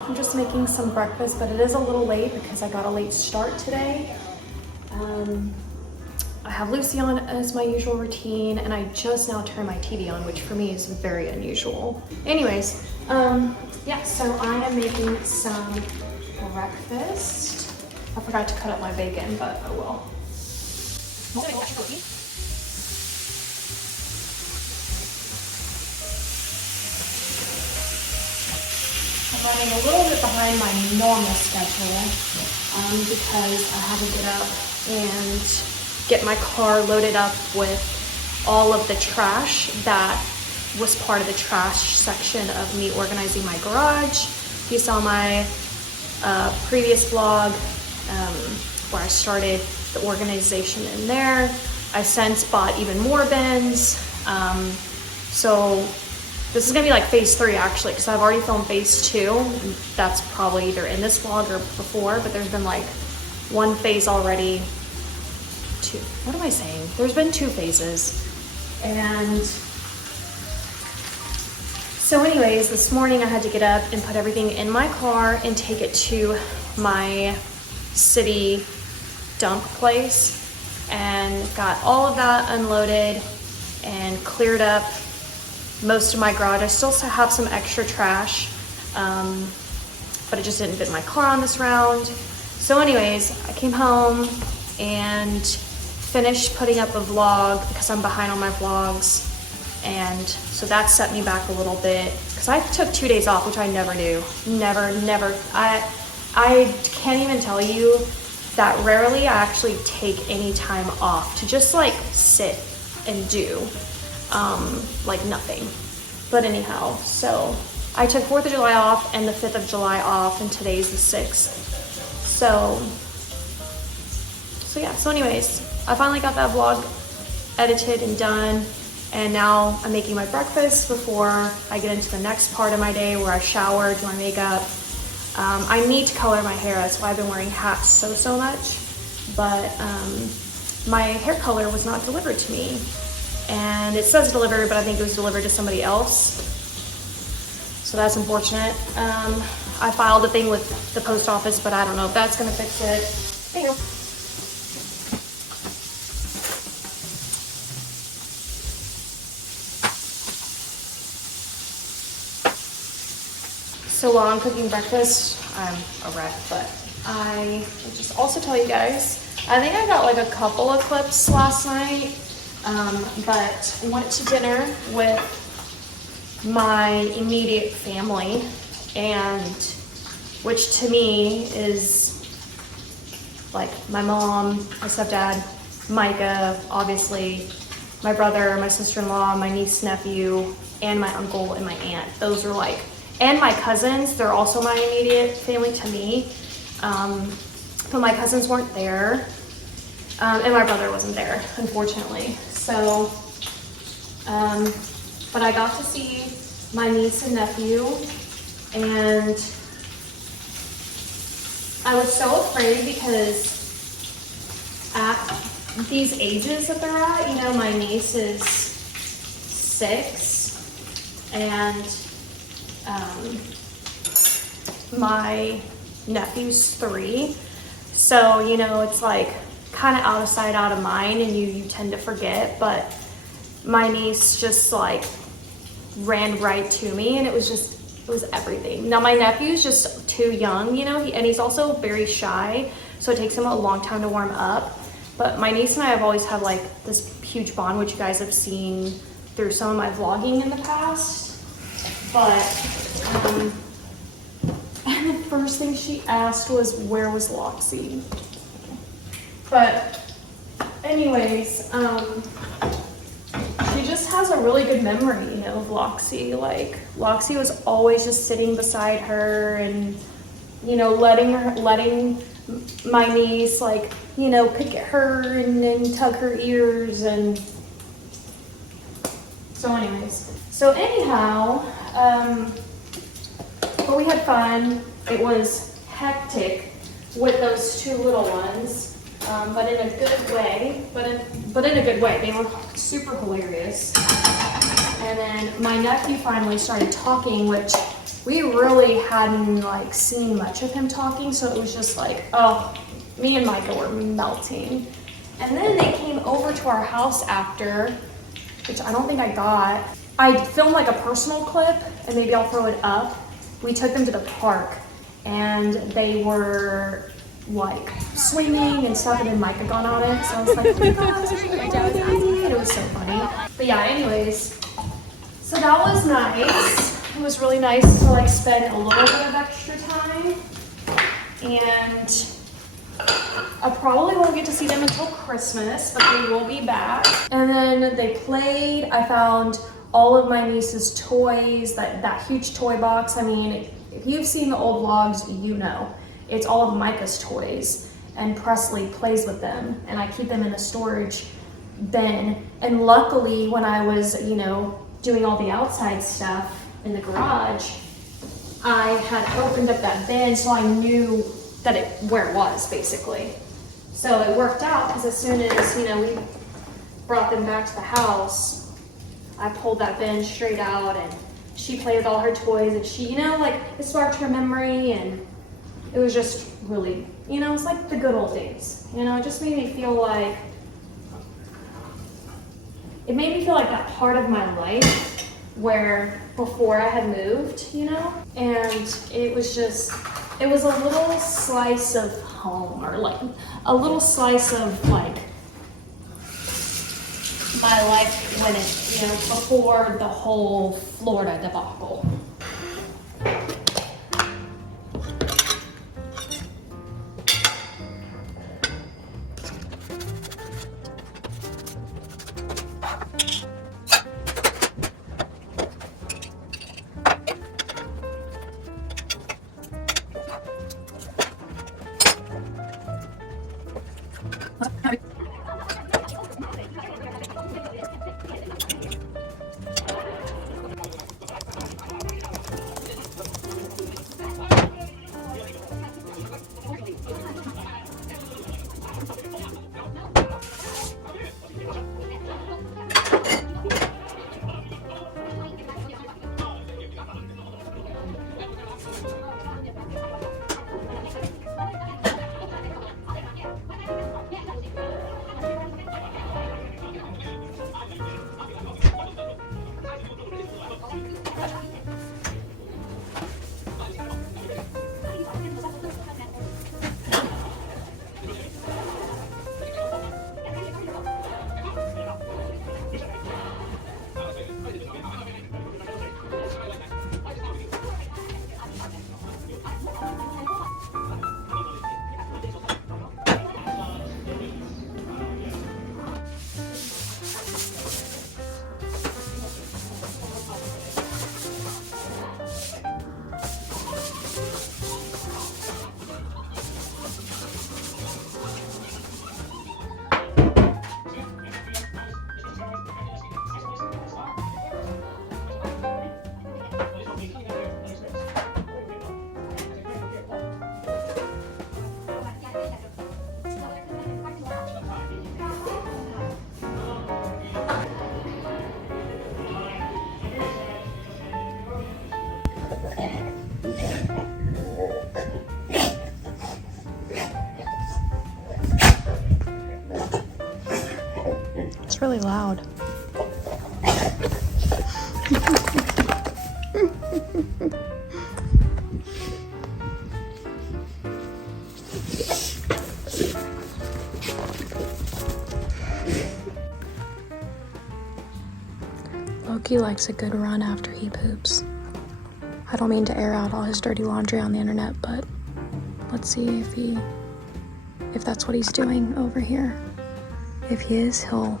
I'm just making some breakfast, but it is a little late because I got a late start today. I have Lucy on as my usual routine, and I just now turned my TV on, which for me is very unusual. Anyways, yeah, so I am making some breakfast. I forgot to cut up my bacon, but I will. I'm running a little bit behind my normal schedule because I had to get up and get my car loaded up with all of the trash that was part of the trash section of me organizing my garage. If you saw my previous vlog where I started the organization in there, I since bought even more bins. So this is gonna be like phase 3 actually, because I've already filmed phase 2. That's probably either in this vlog or before, but there's been like one phase already. Two, what am I saying? There's been 2 phases. And so anyways, this morning I had to get up and put everything in my car and take it to my city dump place, and got all of that unloaded and cleared up most of my garage. I still have some extra trash, but it just didn't fit in my car on this round. So anyways, I came home and finished putting up a vlog because I'm behind on my vlogs. And so that set me back a little bit because I took 2 days off, which I never do. Never. I can't even tell you that rarely I actually take any time off to just like sit and do like nothing. But anyhow, so I took 4th of July off and the 5th of July off, and today's the 6th. So yeah, so anyways, I finally got that vlog edited and done, and now I'm making my breakfast before I get into the next part of my day where I shower, do my makeup. I need to color my hair, that's why I've been wearing hats so much, but my hair color was not delivered to me. And it says delivered, but I think it was delivered to somebody else. So that's unfortunate. I filed a thing with the post office, but I don't know if that's gonna fix it. There you go. So while I'm cooking breakfast, I'm a wreck, but I will just also tell you guys, I think I got like a couple of clips last night. But I went to dinner with my immediate family, and which to me is like my mom, my stepdad, Micah, obviously, my brother, my sister-in-law, my niece, nephew, and my uncle and my aunt. Those are like, and my cousins, they're also my immediate family to me. But my cousins weren't there. And my brother wasn't there, unfortunately. So, but I got to see my niece and nephew, and I was so afraid because at these ages that they're at, you know, my niece is 6, and my nephew's 3. So, you know, it's like kind of out of sight, out of mind, and you tend to forget. But my niece just like ran right to me, and it was everything. Now my nephew's just too young, you know, and he's also very shy, so it takes him a long time to warm up. But my niece and I have always had like this huge bond, which you guys have seen through some of my vlogging in the past. But and the first thing she asked was, where was Loxi? But anyways, she just has a really good memory, you know, of Loxi. Like, Loxi was always just sitting beside her and, you know, letting my niece, like, you know, pick at her and then tug her ears. And so anyways, so anyhow, but we had fun. It was hectic with those 2 little ones. But in a good way, but in a good way. They were super hilarious. And then my nephew finally started talking, which we really hadn't like seen much of him talking, so it was just like, oh, me and Micah were melting. And then they came over to our house after, which I don't think I got. I filmed like a personal clip, and maybe I'll throw it up. We took them to the park, and they were like swinging and stuff, and then Micah got on it. So I was like, oh my god, my dad was asking, and it was so funny. But yeah, anyways, so that was nice. It was really nice to like spend a little bit of extra time, and I probably won't get to see them until Christmas, but they will be back. And then they played. I found all of my niece's toys, that huge toy box. I mean, if you've seen the old vlogs, you know. It's all of Micah's toys, and Presley plays with them, and I keep them in a storage bin. And luckily, when I was, you know, doing all the outside stuff in the garage, I had opened up that bin, so I knew that where it was, basically. So it worked out, because as soon as, you know, we brought them back to the house, I pulled that bin straight out, and she played with all her toys, and she, you know, like, it sparked her memory, and it was just really, you know, it's like the good old days. You know, it just made me feel like, that part of my life where before I had moved, you know, and it was a little slice of home, or like a little slice of like my life when it, you know, before the whole Florida debacle. It's really loud. Loki likes a good run after he poops. I don't mean to air out all his dirty laundry on the internet, but let's see if that's what he's doing over here. If he is, he'll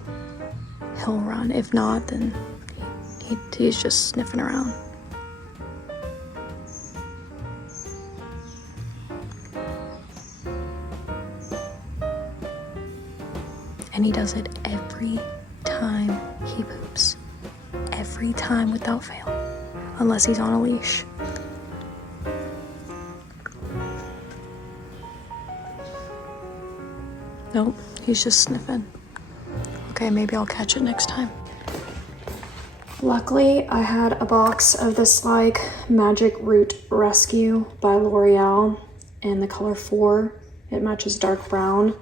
run. If not, then he's just sniffing around. And he does it every time he poops. Every time without fail. Unless he's on a leash. Nope, he's just sniffing. Okay, maybe I'll catch it next time. Luckily, I had a box of this like Magic Root Rescue by L'Oreal in the color 4. It matches dark brown.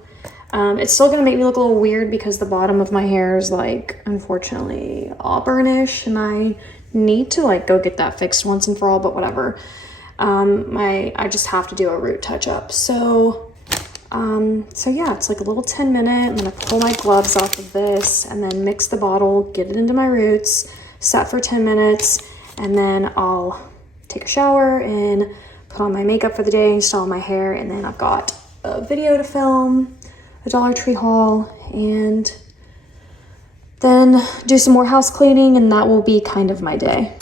It's still gonna make me look a little weird because the bottom of my hair is like, unfortunately, auburnish, and I need to like go get that fixed once and for all, but whatever. I just have to do a root touch up. So yeah, it's like a little 10-minute. I'm gonna pull my gloves off of this and then mix the bottle, get it into my roots, set for 10 minutes, and then I'll take a shower and put on my makeup for the day, install my hair, and then I've got a video to film, a Dollar Tree haul, and then do some more house cleaning, and that will be kind of my day.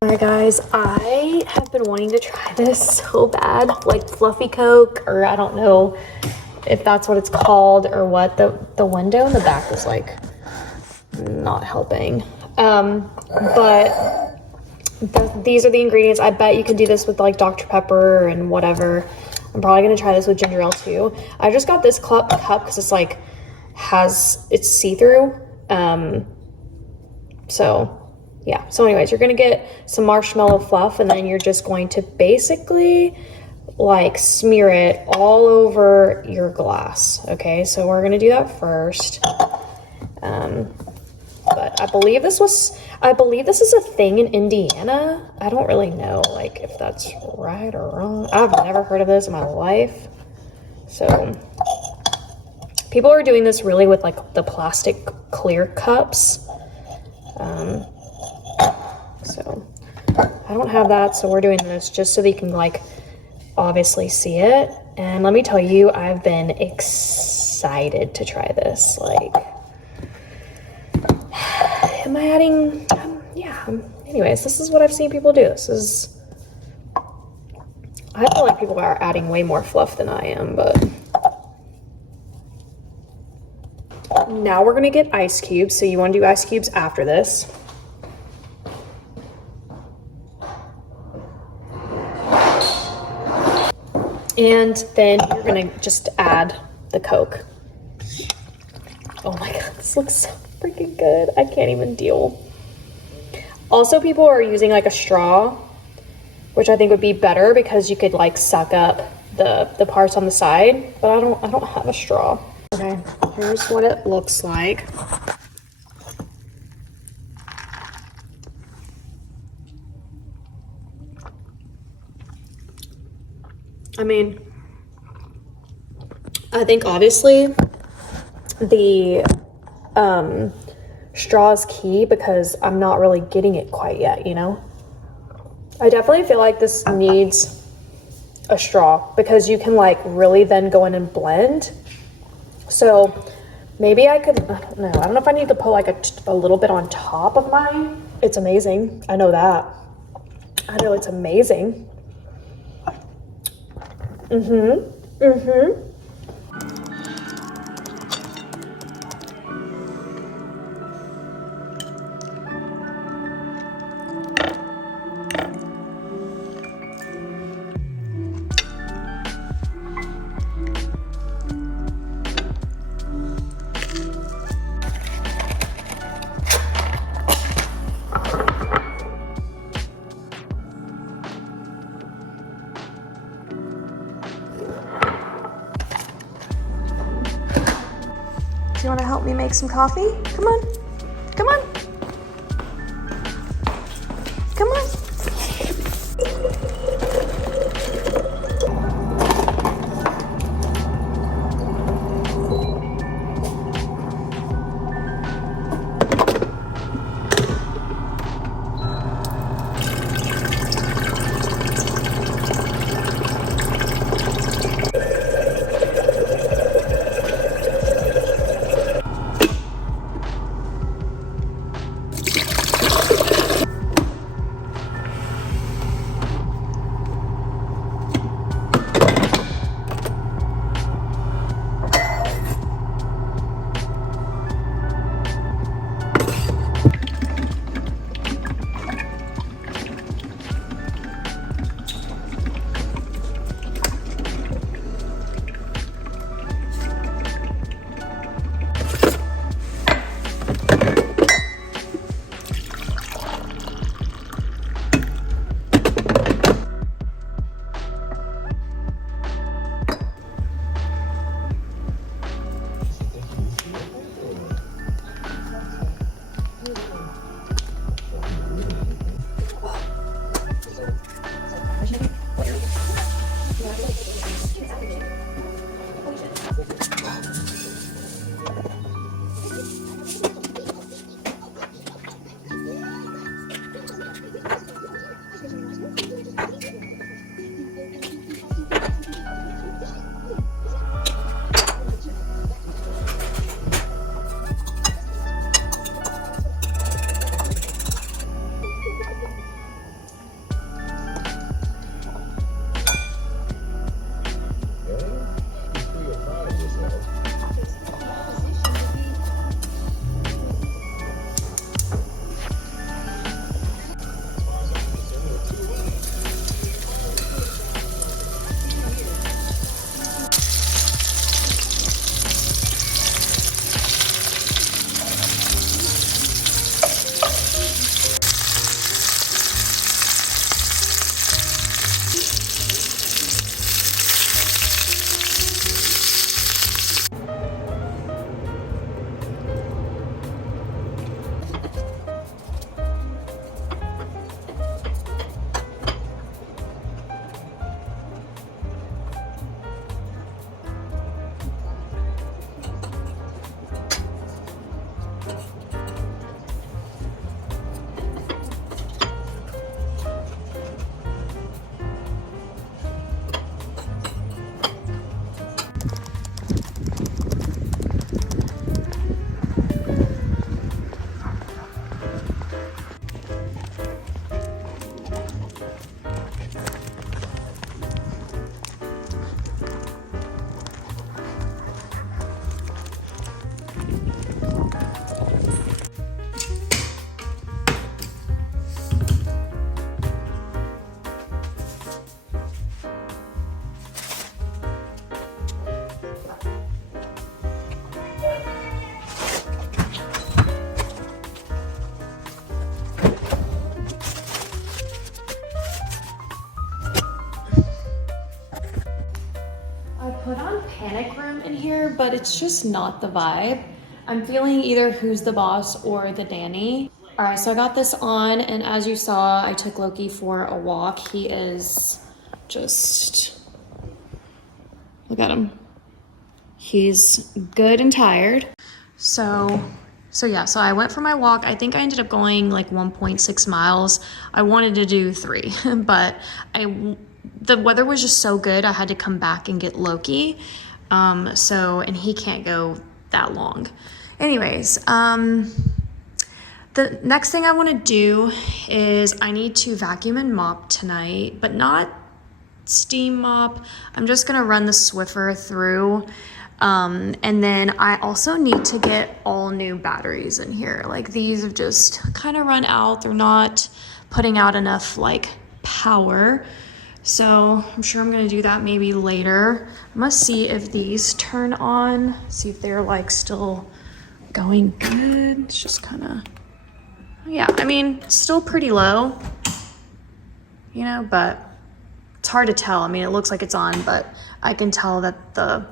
Alright guys, I have been wanting to try this so bad, like fluffy Coke, or I don't know if that's what it's called or what. The window in the back is like not helping. But these are the ingredients. I bet you could do this with like Dr. Pepper and whatever. I'm probably gonna try this with ginger ale too. I just got this cup because it's like it's see-through. So yeah, so anyways, you're gonna get some marshmallow fluff, and then you're just going to basically like smear it all over your glass. Okay, so we're gonna do that first. But I believe this is a thing in Indiana. I don't really know like if that's right or wrong. I've never heard of this in my life. So people are doing this really with like the plastic clear cups. So I don't have that, so we're doing this just so that you can like obviously see it. And let me tell you, I've been excited to try this. Like, am I adding, yeah, anyways, this is what I've seen people do. I feel like people are adding way more fluff than I am, but now we're gonna get ice cubes. So you wanna do ice cubes after this. And then you're gonna just add the Coke. Oh my God, this looks so freaking good. I can't even deal. Also, people are using like a straw, which I think would be better because you could like suck up the parts on the side, but I don't have a straw. Okay, here's what it looks like. I mean, I think obviously the straw is key because I'm not really getting it quite yet, you know? I definitely feel like this needs a straw because you can like really then go in and blend. So maybe I could, I don't know if I need to put like a little bit on top of mine. It's amazing. I know that. I know it's amazing. Do you want to help me make some coffee? Come on. Come on. Come put on Panic Room in here, but it's just not the vibe. I'm feeling either Who's the Boss or the Danny. All right, so I got this on, and as you saw, I took Loki for a walk. He is just, look at him. He's good and tired. So I went for my walk. I think I ended up going like 1.6 miles. I wanted to do 3, but the weather was just so good. I had to come back and get Loki. And he can't go that long. Anyways, the next thing I want to do is I need to vacuum and mop tonight, but not steam mop. I'm just going to run the Swiffer through. And then I also need to get all new batteries in here. Like these have just kind of run out. They're not putting out enough like power. So I'm sure I'm going to do that maybe later. I must see if these turn on, see if they're like still going good. It's just kind of, yeah, I mean, still pretty low, you know, but it's hard to tell. I mean, it looks like it's on, but I can tell that the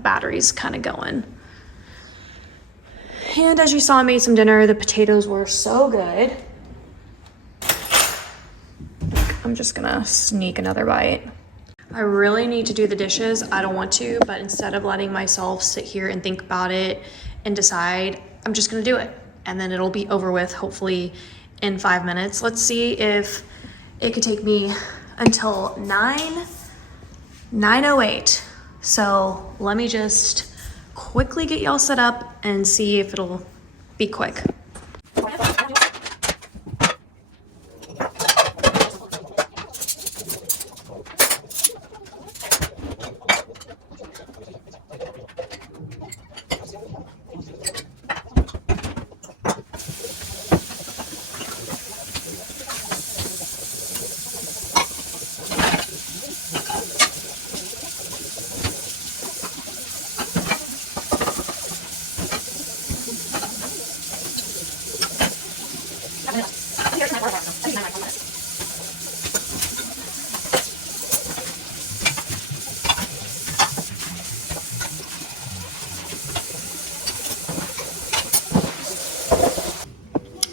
battery's kind of going. And as you saw, I made some dinner. The potatoes were so good. I'm just gonna sneak another bite. I really need to do the dishes. I don't want to, but instead of letting myself sit here and think about it and decide, I'm just gonna do it. And then it'll be over with, hopefully in 5 minutes. Let's see if it could take me until 9:08. So let me just quickly get y'all set up and see if it'll be quick.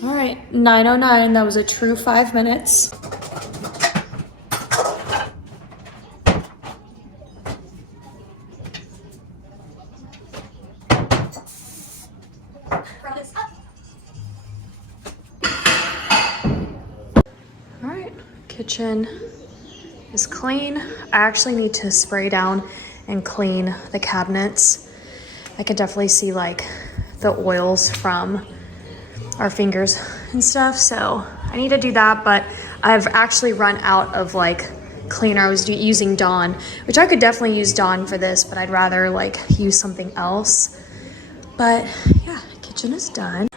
All right, 9:09, that was a true 5 minutes. All right, kitchen is clean. I actually need to spray down and clean the cabinets. I could definitely see like the oils from our fingers and stuff, so I need to do that, but I've actually run out of like cleaner. I was using Dawn, which I could definitely use Dawn for this, but I'd rather like use something else. But yeah, kitchen is done.